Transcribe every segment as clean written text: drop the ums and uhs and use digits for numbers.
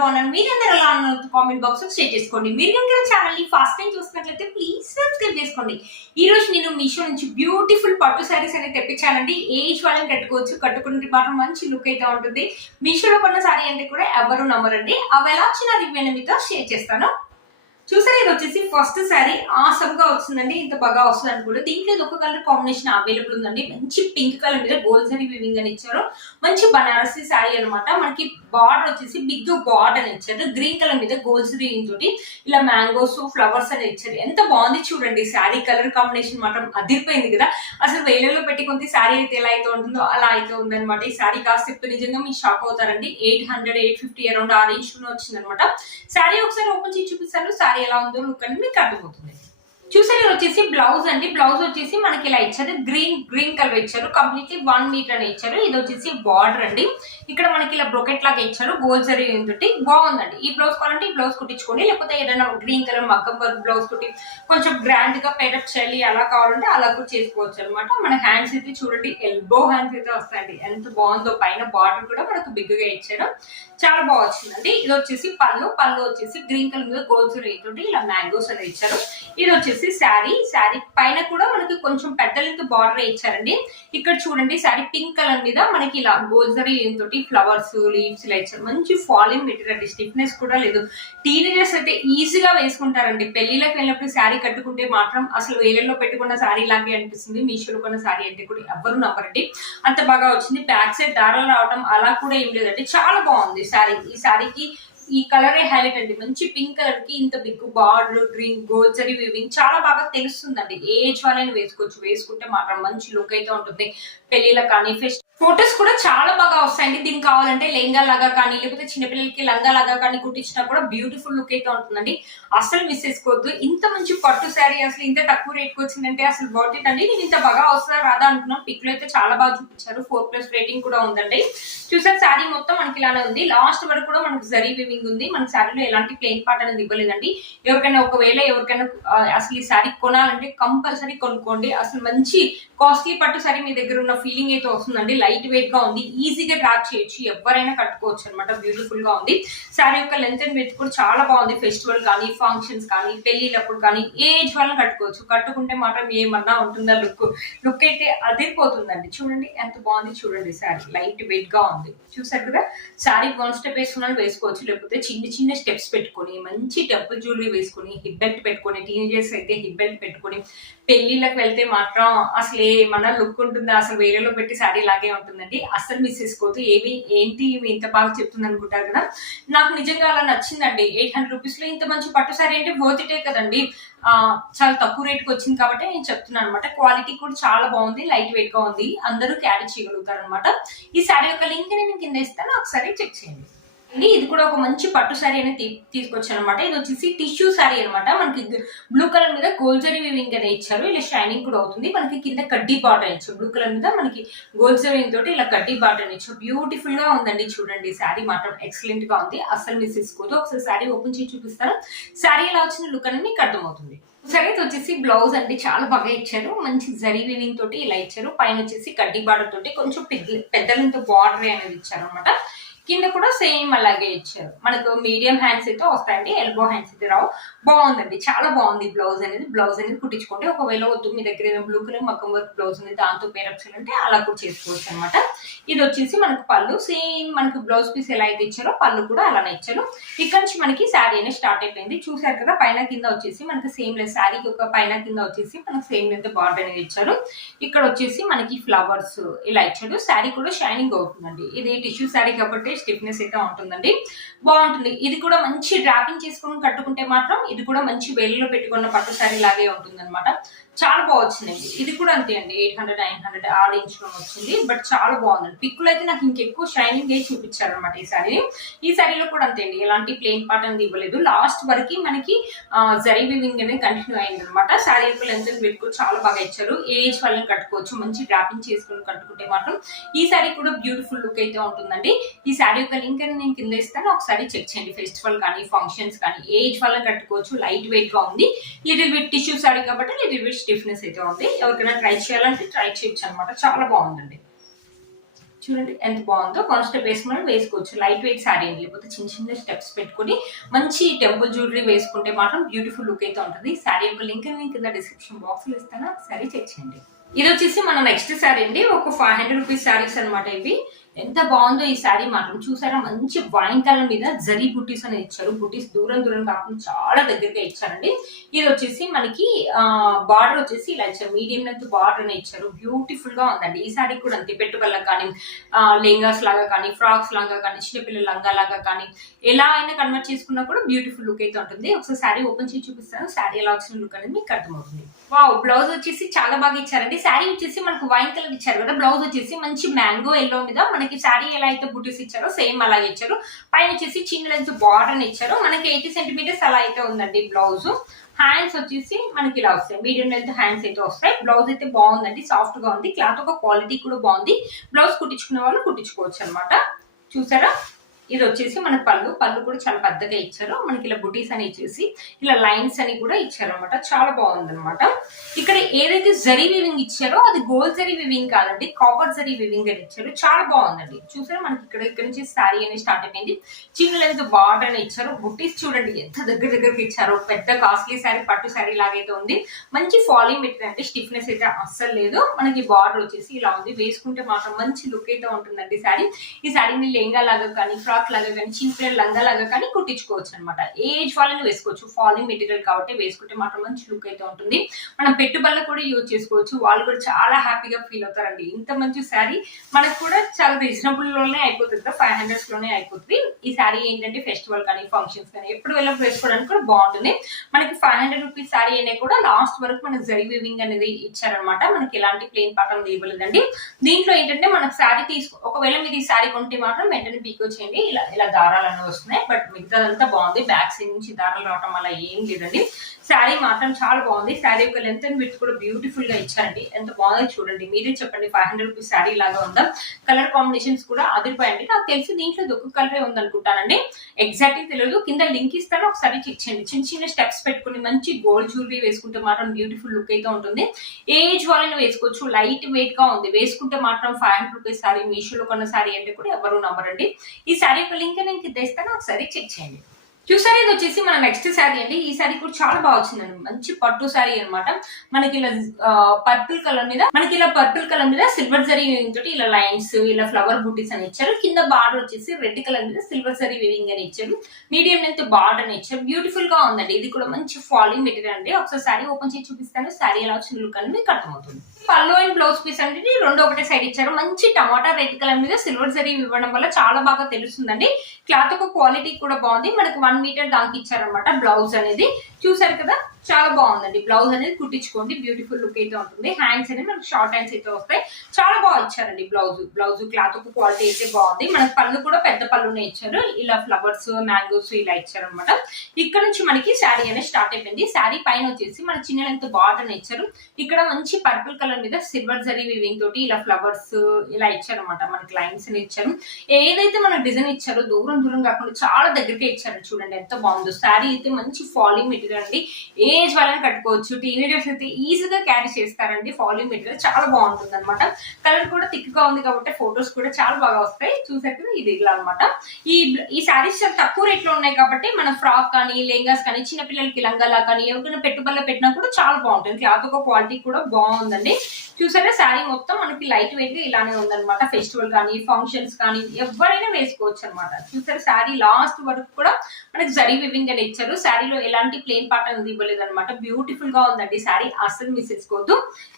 బాగున్నాను. మీరందరూ ఎలా ఉన్నారు కామెంట్ బాక్స్ లో షేర్ చేసుకోండి. మీరు కనుక ఛానల్ ని ఫస్ట్ టైం చూస్తున్నట్లయితే ప్లీజ్ సబ్స్క్రైబ్ చేసుకోండి. ఈ రోజు నేను మీషో నుంచి బ్యూటిఫుల్ పట్టు శారీస్ అనేది తెప్పించానండి. ఏజ్ వాళ్ళని కట్టుకోవచ్చు, కట్టుకుంటే మాత్రం మంచి లుక్ అయితే ఉంటుంది. మీషోలో కొన్న శారీ అంటే కూడా ఎవరు నమ్మరండి. అవి ఎలా వచ్చిన రివ్యూ మీతో షేర్ చేస్తాను. చూసారు, ఇది వచ్చేసి ఫస్ట్ శారీ ఆసమ్ గా వస్తుందండి. ఇంత బాగా వస్తుంది అని కూడా దీంట్లో ఒక కలర్ కాంబినేషన్ అవైలబుల్ ఉందండి. మంచి పింక్ కలర్ మీద గోల్డ్ జరీ వీవింగ్ అని ఇచ్చారు. మంచి బనారసి శారీ అనమాట. మనకి బార్డర్ వచ్చేసి బిగ్ బార్డర్ అని ఇచ్చారు. గ్రీన్ కలర్ మీద గోల్డ్ జరీ తోటి ఇలా మ్యాంగోస్ ఫ్లవర్స్ అని ఇచ్చారు. ఎంత బాగుంది చూడండి. శారీ కలర్ కాంబినేషన్ మాత్రం అదిరిపోయింది కదా. అసలు వేలలో పెట్టి కొంత శారీ అయితే ఎలా అయితే ఉంటుందో అలా అయితే ఉందన్నమాట. ఈ శారీ కాస్ట్ చెప్తే నిజంగా మీరు షాక్ అవుతారండి. 800-850 అరౌండ్ ఆ రేంజ్ లో వచ్చింది అనమాట. శారీ ఒకసారి ఓపెన్ చేసి చూపిస్తాను. శారీ ఎలా ఉందో లుక్ అని మీకు అర్థమవుతుంది. చూసారు, వచ్చేసి బ్లౌజ్ అండి. బ్లౌజ్ వచ్చేసి మనకి ఇలా ఇచ్చారు. గ్రీన్ కలర్ ఇచ్చారు. కంప్లీట్లీ 1 మీటర్ అని ఇచ్చారు. ఇది వచ్చేసి బార్డర్ అండి. ఇక్కడ మనకి ఇలా బ్రొకెట్ లాగా ఇచ్చారు. గోల్డ్ జరీ తోటి బాగుందండి. ఈ బ్లౌజ్ కావాలంటే ఈ బ్లౌజ్ కుట్టించుకోండి, లేకపోతే ఏదైనా గ్రీన్ కలర్ మగ్గం వర్క్ బ్లౌజ్ తోటి కొంచెం గ్రాండ్ గా పేరప్ చేయాలి అలా కావాలంటే అలా కూడా చేసుకోవచ్చు అనమాట. మన హ్యాండ్స్ అయితే చూడండి, ఎల్బో హ్యాండ్స్ అయితే వస్తాయండి. ఎంత బాగుందో. పైన బార్డర్ కూడా మనకు బిగ్ గా ఇచ్చారు. చాలా బాగా వచ్చిందండి. ఇది వచ్చేసి పళ్ళు వచ్చేసి గ్రీన్ కలర్ మీద గోల్డ్ జరీ తోటి ఇలా మ్యాంగోస్ అనేది ఇచ్చారు. ఇది వచ్చేసి శారీ పైన కూడా మనకి కొంచెం పెద్ద లెంత్ బార్డర్ ఇచ్చారండి. ఇక్కడ చూడండి, శారీ పింక్ కలర్ మీద మనకి ఇలా గోల్డ్ జరీ తోటి ఫ్లవర్స్ లీవ్స్ ఇలా ఇచ్చారు. మంచి ఫాలింగ్ మెటీరియల్ అండి. స్టిఫ్నెస్ కూడా లేదు. టీనేజర్స్ అయితే ఈజీగా వేసుకుంటారండి. పెళ్లిలోకి వెళ్ళినప్పుడు శారీ కట్టుకుంటే మాత్రం అసలు వేలల్లో పెట్టుకున్న శారీ లాగే అనిపిస్తుంది. మీషోలో కొన్న శారీ అంటే కూడా ఎవ్వరు నమ్మరండి. అంత బాగా వచ్చింది. బ్యాక్ సైడ్ దారాలు రావడం అలా కూడా ఏం లేదండి. చాలా బాగుంది శారీ. ఈ శారీకి ఈ కలరే హైలైట్ అండి. మంచి పింక్ కలర్ కి ఇంత big border green gold zari weaving చాలా బాగా తెలుస్తుందండి. ఏజ్ వాళ్ళని వేసుకోవచ్చు. వేసుకుంటే మాత్రం మంచి లుక్ అయితే ఉంటుంది. పెళ్లిలో కానీ ఫొటోస్ కూడా చాలా బాగా వస్తాయండి. దీనికి కావాలంటే లెహంగా లాగా కానీ లేకపోతే చిన్నపిల్లలకి లంగా లాగా కానీ కుట్టించినా కూడా బ్యూటిఫుల్ లుక్ అయితే ఉంటుందండి. అసలు మిస్ చేసుకోవద్దు. ఇంత మంచి పట్టు శారీ అసలు ఇంత తక్కువ రేట్కి వచ్చిందంటే అసలు వర్త్ ఇట్ అండి. నేను ఇంత బాగా వస్తుందా రాదా అనుకున్నాను. పిక్ లో అయితే చాలా బాగా చూపించారు. 4+ రేటింగ్ కూడా ఉందండి. చూసారు, శారీ మొత్తం మనకి ఇలానే ఉంది. లాస్ట్ వరకు కూడా మనకు జరీ వీవింగ్ ఉంది. మన శారీలో ఎలాంటి ప్లెయిన్ పార్ట్ అనేది ఇవ్వలేదండి. ఎవరికైనా అసలు ఈ శారీ కొనాలంటే కంపల్సరీ కొనుక్కోండి. అసలు మంచి కాస్ట్లీ పట్టు శారీ మీ దగ్గర ఉన్న ఫీలింగ్ అయితే వస్తుందండి. లైట్ వెయిట్ గా ఉంది. ఈజీగా డ్రాప్ చేయొచ్చు. ఎవరైనా కట్టుకోవచ్చు అనమాట. బ్యూటిఫుల్ గా ఉంది. శారీ యొక్క లెంత్ అండ్ విడ్త్ కూడా చాలా బాగుంది. ఫెస్టివల్ కానీ ఫంక్షన్స్ కానీ పెళ్లిళ్ళప్పుడు కానీ ఏజ్ వాళ్ళని కట్టుకోవచ్చు. కట్టుకుంటే మాత్రం ఏమన్నా ఉంటుందా లుక్ అయితే అదిరిపోతుందండి. చూడండి ఎంత బాగుంది. చూడండి, శారీ లైట్ వెయిట్ గా ఉంది. చూసారు కదా. శారీ 1 స్టెప్ వేసుకున్నా వేసుకోవచ్చు, లేకపోతే చిన్న స్టెప్స్ పెట్టుకొని మంచి టెంపుల్ జ్యువెలరీ వేసుకొని హిప్ బెల్ట్ పెట్టుకొని, టీనేజర్స్ అయితే హిప్ బెల్ట్ పెట్టుకొని పెళ్లిళ్ళకి వెళ్తే మాత్రం అసలు ఏమన్నా లుక్ ఉంటుందా. అసలు వేరేలో పెట్టి శారీ లాగే ఉంటుందండి. అస్సలు మిస్ చేసుకోవద్దు. ఏంటి ఇంత బాగా చెప్తుంది అనుకుంటారు కదా. నాకు నిజంగా అలా నచ్చిందండి. 800 రూపీస్ లో ఇంత మంచి పట్టు శారీ అంటే వర్త్ ఇటే కదండి. చాలా తక్కువ రేట్కి వచ్చింది కాబట్టి నేను చెప్తున్నాను అనమాట. క్వాలిటీ కూడా చాలా బాగుంది. లైట్ వెయిట్ గా ఉంది. అందరూ క్యారీ చేయగలుగుతారు అనమాట. ఈ శారీ యొక్క లింక్ నేను కింద ఇస్తాను, ఒకసారి చెక్ చేయండి. ఇది కూడా ఒక మంచి పట్టు శారీ అనేది తీసుకొచ్చాను అనమాట. ఇది వచ్చేసి టిష్యూ శారీ అనమాట. మనకి బ్లూ కలర్ మీద గోల్డ్ జరీ వీవింగ్ అనేది ఇచ్చారు. ఇలా షైనింగ్ కూడా అవుతుంది. మనకి కింద కడ్డీ బార్డర్ ఇచ్చారు. బ్లూ కలర్ మీద మనకి గోల్డ్ జరీ తోటి ఇలా కడ్డీ బార్డర్ ఇచ్చారు. బ్యూటిఫుల్ గా ఉందండి. చూడండి, శారీ మాత్రం ఎక్సలెంట్ గా ఉంది. అసలు మిస్ చేసుకోవద్దు. ఒకసారి శారీ ఓపెన్ చేసి చూపిస్తాను. శారీ ఎలా వచ్చిన లుక్ అనేది మీకు అర్థమవుతుంది. సరే, ఇది వచ్చేసి బ్లౌజ్ అండి. చాలా బాగా ఇచ్చారు. మంచి జరీ వీవింగ్ తోటి ఇలా ఇచ్చారు. పైన వచ్చేసి కడ్డీ బార్డర్ తోటి కొంచెం పెద్దలంత బార్డర్ అనేది ఇచ్చారు అనమాట. కింద కూడా సేమ్ అలాగే ఇచ్చారు. మనకు మీడియం హ్యాండ్స్ అయితే వస్తాయండి. ఎల్బో హ్యాండ్స్ అయితే రావు. బాగుందండి. చాలా బాగుంది. బ్లౌజ్ అనేది కుట్టించుకోండి. ఒకవేళ వద్దు మీ దగ్గర ఏదో బ్లూ కలర్ మగ్గం వర్క్ బ్లౌజ్ అనేది దాంతో పేరప్ చేయాలంటే అలా కూడా చేసుకోవచ్చు అనమాట. ఇది వచ్చేసి మనకు పళ్ళు. సేమ్ మనకు బ్లౌజ్ పీస్ ఎలా అయితే ఇచ్చారో పళ్ళు కూడా అలానే ఇచ్చారు. ఇక్కడ నుంచి మనకి శారీ అనేది స్టార్ట్ అయిపోయింది. చూసారు కదా. పైన కింద వచ్చేసి మనకి సేమ్ లెస్ శారీకి ఒక పైన కింద వచ్చేసి మనకు సేమ్ లెంత్ బార్డర్ అనేది ఇచ్చారు. ఇక్కడ వచ్చేసి మనకి ఫ్లవర్స్ ఇలా ఇచ్చారు. శారీ కూడా షైనింగ్ అవుతుందండి. ఇది టిష్యూ శారీ కాబట్టి స్టిఫ్నెస్ అయితే ఉంటుందండి. బాగుంటుంది. ఇది కూడా మంచి డ్రాపింగ్ చేసుకుని కట్టుకుంటే మాత్రం ఇది కూడా మంచి వేలిలో పెట్టుకున్న పట్టు శారీ లాగే ఉంటుంది అనమాట. చాలా బాగా వచ్చిందండి. ఇది కూడా అంతే అండి. 800-900 ఆ రేంజ్ లో వచ్చింది. బట్ చాలా బాగుందండి. పిక్కులు అయితే నాకు ఇంకెక్కువ షైనింగ్ అయి చూపించారనమాట ఈ శారీ. ఈ శారీలో కూడా అంతే అండి. ఎలాంటి ప్లెయిన్ పార్ట్ అనేది ఇవ్వలేదు. లాస్ట్ వరకు మనకి జరీ వీవింగ్ అనేది కంటిన్యూ అయింది అనమాట. శారీ యొక్క లెంత్ అండ్ వెయిట్ కూడా చాలా బాగా ఇచ్చారు. ఏజ్ వాళ్ళని కట్టుకోవచ్చు. మంచి డ్రాపింగ్ చేసుకుని కట్టుకుంటే మాత్రం ఈ శారీ కూడా బ్యూటిఫుల్ లుక్ అయితే ఉంటుందండి. ఈ శారీ యొక్క లింక్ అని నేను కింద ఇస్తాను, ఒకసారి చెక్ చేయండి. ఫెస్టివల్ కానీ ఫంక్షన్స్ కానీ ఏజ్ వాళ్ళని కట్టుకోవచ్చు. లైట్ వెయిట్ గా ఉంది. లిటిల్ బిట్ టిష్యూ శారీ కాబట్టి లిటిల్ బిట్ స్టిఫ్నెస్ అయితే ఉంది. ఎవరికైనా ట్రై చేయాలంటే ట్రై చేయొచ్చు అనమాట. చాలా బాగుందండి. చూడండి ఎంత బాగుందో. వన్ స్టెప్ వేసుకుని వేసుకోవచ్చు. లైట్ వెయిట్ శారీ అండి, లేకపోతే చిన్న చిన్న స్టెప్స్ పెట్టుకుని మంచి టెంపుల్ జ్యువెలరీ వేసుకుంటే మాత్రం బ్యూటిఫుల్ లుక్ అయితే ఉంటుంది. శారీ యొక్క లింక్ కింద డిస్క్రిప్షన్ బాక్స్ లో ఇస్తాను, శారీ చెక్ చేయండి. ఇది వచ్చేసి మన నెక్స్ట్ శారీ అండి. ఒక 500 రూపీస్ శారీస్ అనమాట ఇవి. ఎంత బాగుందో ఈ శారీ మాత్రం. చూసారా, మంచి వైన్ కలర్ మీద జరీ బుటీస్ అని ఇచ్చారు. బుటీస్ దూరం దూరం కాకుండా చాలా దగ్గరగా ఇచ్చారండి. ఇది వచ్చేసి మనకి బార్డర్ వచ్చేసి ఇలా ఇచ్చారు, మీడియం లెంత్ బార్డర్ అని ఇచ్చారు. బ్యూటిఫుల్ గా ఉందండి. ఈ శారీ కూడా అంతే, పెట్టుబడులకు కానీ లెహంగాస్ లాగా కానీ ఫ్రాక్స్ లాగా కానీ చిన్నపిల్లల లంగా లాగా కానీ ఎలా అయినా కన్వర్ట్ చేసుకున్నా కూడా బ్యూటిఫుల్ లుక్ అయితే ఉంటుంది. ఒకసారి శారీ ఓపెన్ చేసి చూపిస్తాను, శారీ ఎలా వచ్చిన లుక్ అనేది మీకు అర్థమవుతుంది. వావ్, బ్లౌజ్ వచ్చేసి చాలా బాగా ఇచ్చారండి. శారీ వచ్చేసి మనకు వైన్ కలర్ ఇచ్చారు కదా, బ్లౌజ్ వచ్చేసి మంచి మ్యాంగో ఎల్లో మీద మనకి శారీ ఎలా అయితే బుటీస్ ఇచ్చారో సేమ్ అలాగే ఇచ్చారు. పైన వచ్చేసి చిన్న లెంత్ బార్డర్ ఇచ్చారు. మనకి 80 సెంటీమీటర్స్ అలా అయితే ఉందండి బ్లౌజ్. హ్యాండ్స్ వచ్చేసి మనకి ఇలా వస్తాయి, మీడియం లెంత్ హ్యాండ్స్ అయితే వస్తాయి. బ్లౌజ్ అయితే బాగుందండి, సాఫ్ట్ గా ఉంది. క్లాత్ ఒక క్వాలిటీ కూడా బాగుంది. బ్లౌజ్ కుట్టించుకునే వాళ్ళు కుట్టించుకోవచ్చు అనమాట. చూసారా, ఇది వచ్చేసి మన పళ్ళు కూడా చాలా పెద్దగా ఇచ్చారు. మనకి ఇలా బుటీస్ అని ఇచ్చేసి ఇలా లైన్స్ అని కూడా ఇచ్చారు అనమాట. చాలా బాగుంది అనమాట. ఇక్కడ ఏదైతే జరీ వివింగ్ ఇచ్చారో అది గోల్డ్ జరీ వివింగ్ కాదండి, కాపర్ జరీ వివింగ్ అని ఇచ్చారు. చాలా బాగుందండి. చూసారా, మనకి ఇక్కడ నుంచి శారీ అనేది స్టార్ట్ అయిపోయింది. చిన్న లెంత్ బార్డర్ అని ఇచ్చారు. బుటీస్ చూడండి ఎంత దగ్గరికి ఇచ్చారో. పెద్ద కాస్ట్లీ శారీ, పట్టు శారీ లాగైతే ఉంది. మంచి ఫాలింగ్ మెటీరియల్ అంటే స్టిఫ్నెస్ అయితే అస్సలు లేదు. మనకి బార్డర్ వచ్చేసి ఇలా ఉంది. వేసుకుంటే మాత్రం మంచి లుక్ అయితే ఉంటుందండి శారీ. ఈ శారీని లెహంగా లాగా కానీ ఫ్రాక్ లాగా కానీ చిన్న లంగా లాగా కానీ కుట్టించుకోవచ్చు అనమాట. ఏజ్ వాళ్ళని వేసుకోవచ్చు. ఫాలింగ్ మెటీరియల్ కాబట్టి వేసుకుంటే మాత్రం మంచి లుక్ అయితే ఉంటుంది. మనం పెట్టుబడులు కూడా యూజ్ చేసుకోవచ్చు. వాళ్ళు కూడా చాలా హ్యాపీగా ఫీల్ అవుతారండి. ఇంత మంచి శారీ మనకు కూడా చాలా రీజనబుల్ లోనే అయిపోతుంది, 500 లోనే అయిపోతుంది. ఈ శారీ ఏంటంటే ఫెస్టివల్ కానీ ఫంక్షన్స్ కానీ ఎప్పుడు వెళ్ళి వేసుకోవడానికి కూడా బాగుంటుంది. మనకి 500 రూపీస్ శారీ అనేది కూడా లాస్ట్ వరకు మనకి జరీ వీవింగ్ అనేది ఇచ్చారనమాట. మనకి ఎలాంటి ప్లెయిన్ పాటర్న్ ఇవ్వలేదండి. దీంట్లో ఏంటంటే మనకు శారీ ఒకవేళ మీరు ఈ శారీ కొంటే మాత్రం వెంటనే పీకో చేయండి. ఇలా దారాలు అనేవి వస్తున్నాయి. బట్ మిగతాదంతా బాగుంది. బ్యాక్ సైడ్ నుంచి దారాలు రావటం అలా ఏం లేదండి. శారీ మాత్రం చాలా బాగుంది. శారీ యొక్క లెంత్ అండ్ విడ్త్ కూడా బ్యూటిఫుల్ గా ఇచ్చారండి. ఎంత బాగుందో చూడండి, మీరే చెప్పండి. 500 రూపీస్ శారీ లాగా ఉందా? కలర్ కాంబినేషన్స్ కూడా అదిరిపోయండి. నాకు తెలిసి దీంట్లో ఒక్క కలరే ఉంది అనుకుంటానండి, ఎగ్జాక్ట్లీ తెలియదు. కింద లింక్ ఇస్తాను, ఒకసారి చెక్ చేయండి. చిన్న చిన్న స్టెప్స్ పెట్టుకుని మంచి గోల్డ్ జ్యువెలరీ వేసుకుంటే మాత్రం బ్యూటిఫుల్ లుక్ అయితే ఉంటుంది. ఏజ్ వాళ్ళని వేసుకోవచ్చు. లైట్ వెయిట్ గా ఉంది. వేసుకుంటే మాత్రం 500 రూపీస్ శారీ. మీషోలో కొన్న శారీ అంటే కూడా ఎవరు నమ్మరండి. ఈ శారీ యొక్క లింక్ నేను కింద ఇస్తాను, ఒకసారి చెక్ చేయండి. చూసారు, ఇది వచ్చేసి మన నెక్స్ట్ శారీ అండి. ఈ శారీ కూడా చాలా బాగా వచ్చిందండి. మంచి పట్టు శారీ అనమాట. మనకి ఇలా పర్పుల్ కలర్ మీద సిల్వర్ జరీ వీవింగ్ తోటి ఇలా లైన్స్, ఇలా ఫ్లవర్ బూటీస్ అని ఇచ్చారు. కింద బార్డర్ వచ్చేసి రెడ్ కలర్ మీద సిల్వర్ జరీ వీవింగ్ అని ఇచ్చారు. మీడియం లెంత్ బార్డర్ అని ఇచ్చారు. బ్యూటిఫుల్ గా ఉందండి. ఇది కూడా మంచి ఫాలింగ్ మెటీరియల్ అండి. ఒకసారి శారీ ఓపెన్ చేసి చూపిస్తాను, శారీ ఎలా వచ్చిన లుక్ అని మీకు అర్థమవుతుంది. పళ్ళు అండ్ బ్లౌజ్ పీస్ అనేది రెండు ఒకటే సైడ్ ఇచ్చారు. మంచి టమాటా రెడ్ కలర్ మీద సిల్వర్ జరీ ఇవ్వడం వల్ల చాలా బాగా తెలుస్తుందండి. క్లాత్ ఒక క్వాలిటీ కూడా బాగుంది. మనకి 1 మీటర్ దాకా ఇచ్చారనమాట బ్లౌజ్ అనేది. చూసారు కదా, చాలా బాగుందండి. బ్లౌజ్ అనేది కుట్టించుకోండి, బ్యూటిఫుల్ లుక్ అయితే ఉంటుంది. హ్యాండ్స్ అనేది మనకి షార్ట్ హ్యాండ్స్ అయితే వస్తాయి. చాలా బాగా ఇచ్చారండి బ్లౌజ్ క్లాత్ ఒక క్వాలిటీ అయితే బాగుంది. మనకి పళ్ళు కూడా పెద్ద పళ్ళునే ఇచ్చారు. ఇలా ఫ్లవర్స్, మ్యాంగోస్ ఇలా ఇచ్చారనమాట. ఇక్కడ నుంచి మనకి శారీ అనేది స్టార్ట్ అయిపోయింది. శారీ పైన వచ్చేసి మన చిన్న లెంత్ బార్డర్ అని ఇచ్చారు. ఇక్కడ మంచి పర్పుల్ కలర్ మీద సిల్వర్ జరీ వీవింగ్ తోటి ఇలా ఫ్లవర్స్ ఇలా ఇచ్చారనమాట. మనకి లైన్స్ అని ఇచ్చారు. ఏదైతే మన డిజైన్ ఇచ్చారో దూరం కాకుండా చాలా దగ్గరకే ఇచ్చారు. చూడండి ఎంత బాగుందో. శారీ అయితే మంచి ఫాలింగ్ మెటీరియల్ అండి. ఏజ్ వాళ్ళని కట్టుకోవచ్చు. టీనేజర్స్ అయితే ఈజీగా క్యారీ చేస్తారండి. ఫాలింగ్ మెటీరియల్ చాలా బాగుంటుంది అనమాట. కలర్ కూడా థిక్ గా ఉంది కాబట్టి ఫొటోస్ కూడా చాలా బాగా వస్తాయి. చూసారు కదా, ఇది ఇలా అనమాట. ఈ శారీస్ చాలా తక్కువ రేట్ లో ఉన్నాయి కాబట్టి మన ఫ్రాక్ కానీ లెహంగాస్ కానీ చిన్నపిల్లలకి లంగాలా కానీ ఎవరికైనా పెట్టుబడులు పెట్టినా కూడా చాలా బాగుంటుంది. క్లాత్ ఒక క్వాలిటీ కూడా బాగుందండి. చూసారా, శారీ మొత్తం మనకి లైట్ వెయిట్ గా ఇలానే ఉందన్నమాట. ఫెస్టివల్ కానీ ఫంక్షన్స్ కానీ ఎవరైనా వేసుకోవచ్చు అనమాట. చూసారా, శారీ లాస్ట్ వరకు కూడా మనకి జరీ వివింగ్ అని ఇచ్చారు. శారీలో ఎలాంటి ప్లెయిన్ పార్ట్ అనేది ఇవ్వలేదు అనమాట. బ్యూటిఫుల్ గా ఉందండి శారీ, అస్సలు మిస్ చేసుకోవద్దు.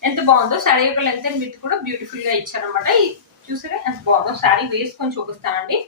ఎంత బాగుందో. శారీ యొక్క లెంత్ అండ్ విడ్త్ కూడా బ్యూటిఫుల్ గా ఇచ్చారనమాట. చూసారా ఎంత బాగుందో. శారీ వేసుకొని చూపిస్తానండి.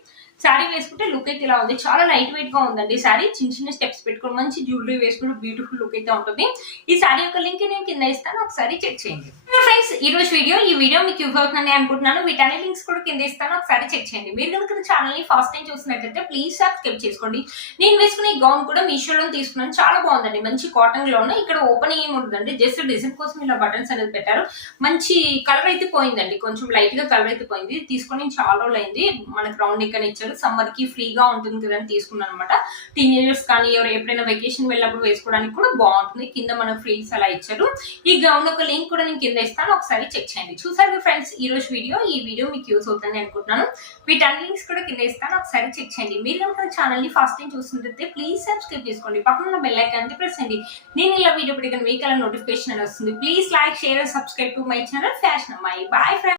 శారీ వేసుకుంటే లుక్ అయితే ఇలా ఉంది. చాలా లైట్ వెయిట్ గా ఉందండి శారీ. చిన్న చిన్న స్టెప్స్ పెట్టుకుని మంచి జ్యువెలరీ వేసుకుంటే బ్యూటిఫుల్ లుక్ అయితే ఉంటుంది. ఈ శారీ యొక్క లింక్ నేను కింద ఇస్తాను, ఒకసారి చెక్ చేయండి. ఫ్రెండ్స్, ఈ రోజు ఈ వీడియో మీకు యూజ్ అవుతుందని అనుకుంటున్నాను. వీటన్ని లింక్స్ కూడా కింద ఇస్తాను, ఒకసారి చెక్ చేయండి. మీరు కనుక ఛానల్ ని ఫస్ట్ టైం చూసినట్లయితే ప్లీజ్ సబ్స్క్రైబ్ చేసుకోండి. నేను వేసుకునే ఈ గౌన్ కూడా మీషోలో తీసుకున్నాను. చాలా బాగుందండి. మంచి కాటన్ లోనే ఇక్కడ ఓపెన్ ఏమి ఉంటుందండి, జస్ట్ డిజైన్ కోసం ఇలా బటన్స్ అనేది పెట్టారు. మంచి కలర్ అయితే పోయిందండి, కొంచెం లైట్ గా కలర్ అయితే పోయింది. తీసుకొని చాలా రోజులు అయింది. మనకి రౌండ్ నెక్ అని ఇచ్చారు. ఇచ్చారు. సమ్మర్ కి ఫ్రీగా ఉంటుంది కదా అని తీసుకున్నాను అనమాట. టీనేజర్స్ కానీ ఎవరు ఎప్పుడైనా వెకేషన్ వెళ్ళినప్పుడు వేసుకోవడానికి కూడా బాగుంటుంది. కింద మన ఫ్రీస్ అలా ఇచ్చారు. ఈ గౌన్ ఒక లింక్ కూడా నేను కింద ఇస్తాను, ఒకసారి చెక్ చేయండి. చూసారు ఫ్రెండ్స్ ఈ రోజు వీడియో. ఈ వీడియో మీకు యూస్ అవుతుంది అనుకుంటున్నాను. వీటన్ని లింక్స్ కూడా కింద ఇస్తాను, ఒకసారి చెక్ చేయండి. మీరు కనుక ఛానల్ ని ఫస్ట్ టైం చూస్తుంటే ప్లీజ్ సబ్స్క్రైబ్ చేసుకోండి. పక్కన బెల్ ఐకాన్ ప్రెస్ చేయండి. నేను ఇలా వీడియో పెట్టిన మీకు అలా నోటిఫికేషన్ అని వస్తుంది. Please like, share, subscribe to my channel fashion అమ్మాయి. Boy friends.